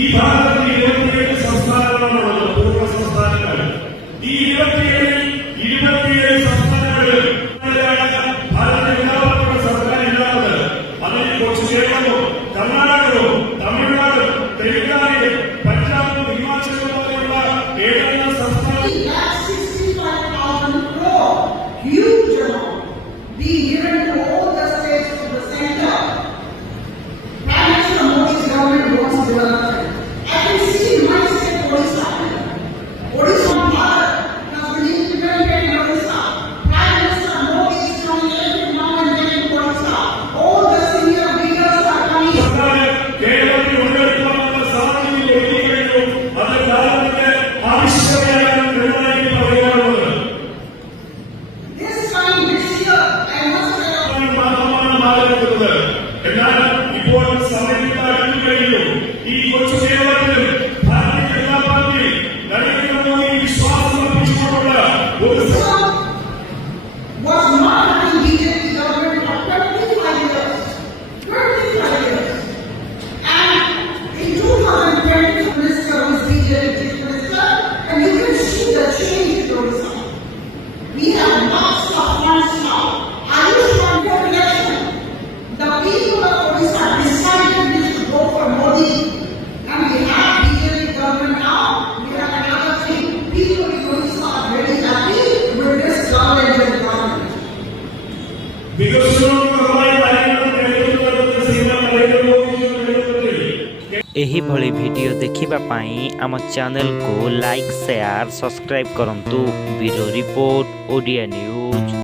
ഈ ഭാരതത്തിൽ 27 സംസ്ഥാനങ്ങളാണുള്ളത്, പൂർവ്വ സംസ്ഥാനങ്ങൾ. ഈ 27 സംസ്ഥാനങ്ങളിൽ ഭാരതീയ ജനതാ പാർട്ടിയുടെ സർക്കാർ ഇല്ലാത്തത്. അതിൽ കുറച്ച് കേരളവും കർണാടകവും തമിഴ്നാടും തെലങ്കാനയും പഞ്ചാബും ഹിമാചലും പോലെയുള്ള 7 സംസ്ഥാനങ്ങൾ എന്നാൽ ഇപ്പോൾ സമയത്ത് അടുത്തു കഴിഞ്ഞു. ഈ കൊച്ചു കേരളത്തിലും ഭാരതീയ ജനതാ പാർട്ടി നരേന്ദ്രമോദി വിശ്വാസം അർപ്പിച്ചുകൊണ്ടുള്ള ഒരു एही भली वीडियो देखिबा पाई आम चैनल को लाइक शेयर सब्सक्राइब करंतु। ब्यूरो रिपोर्ट ओडिया न्यूज।